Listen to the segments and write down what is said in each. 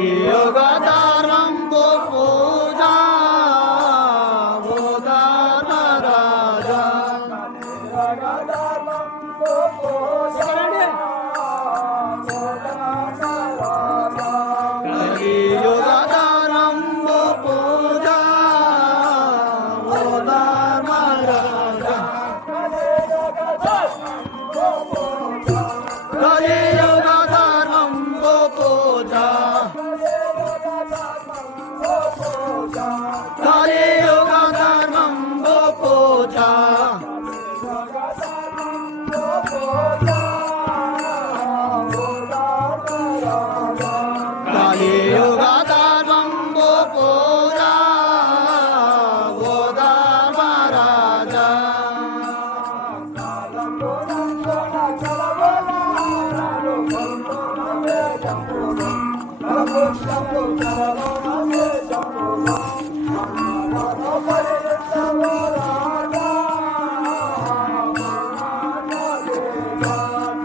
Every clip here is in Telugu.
Yoga.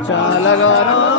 చాలా గౌరవం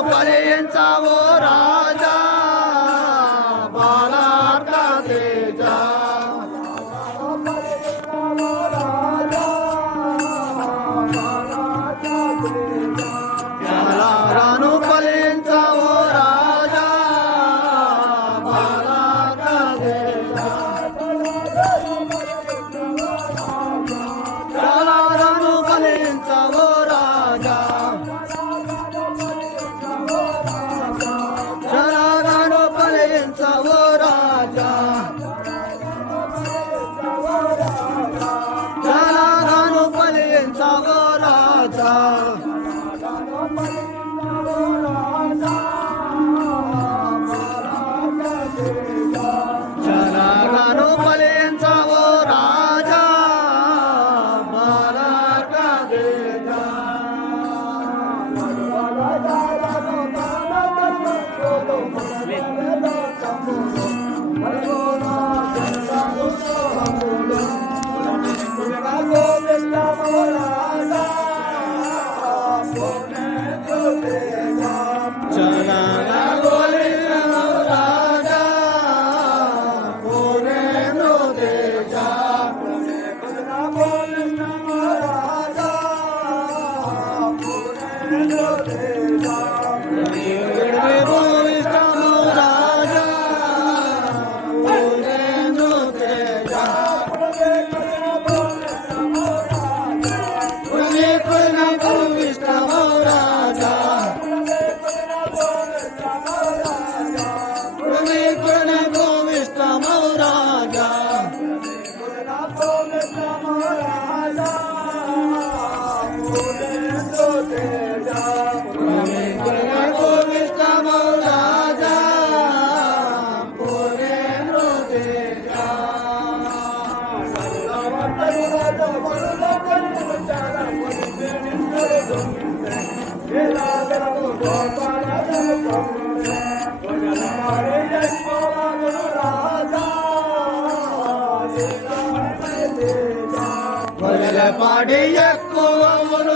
పాడి ఎక్కువ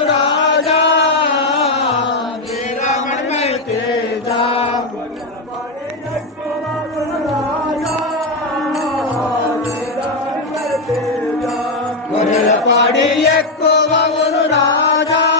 రాజా. పాడి ఎక్కువ రాజా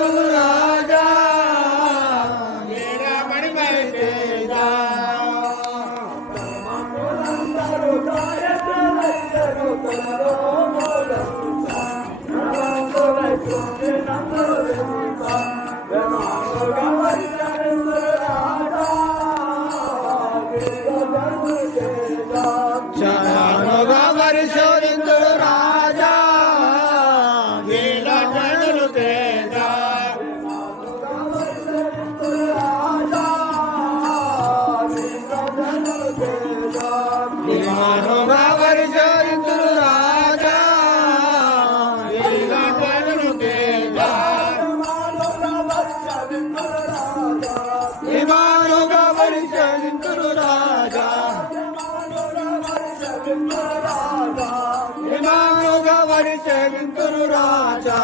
గవరి శంకరు రాజా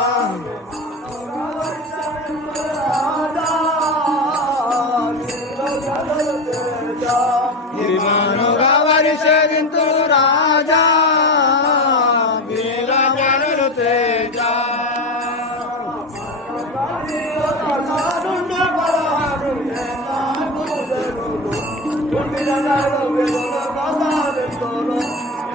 గవరి శంకరు రాజా.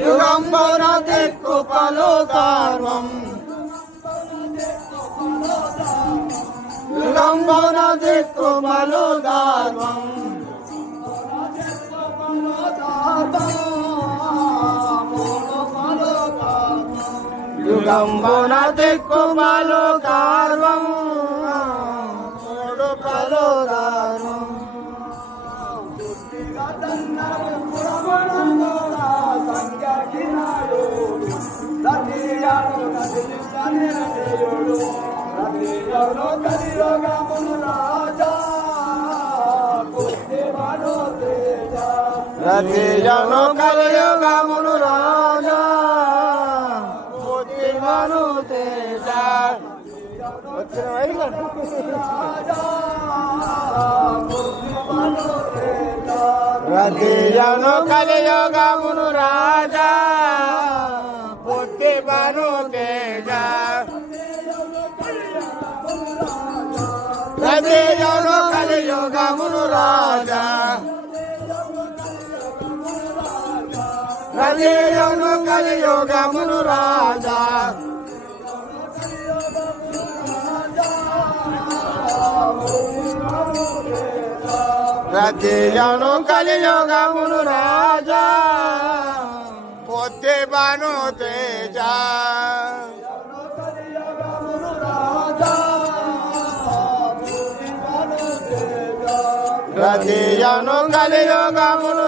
యుగంబోన దిక్కు పాలు ధర్మం యుగంబోన దిక్కు రతిజను కలియుగమును రాజా బుద్ధిమను తేజ వచ్చిన వైగా రతిజను కలియుగమును రాజా బుద్ధిమను తేజ తే కలియుగమును రాజా కలియుగము కలియుగమును రాజా ప్రతియను కలియుగమును రాజా పొత్తి బను తేజ ప్రతియను కలియుగమును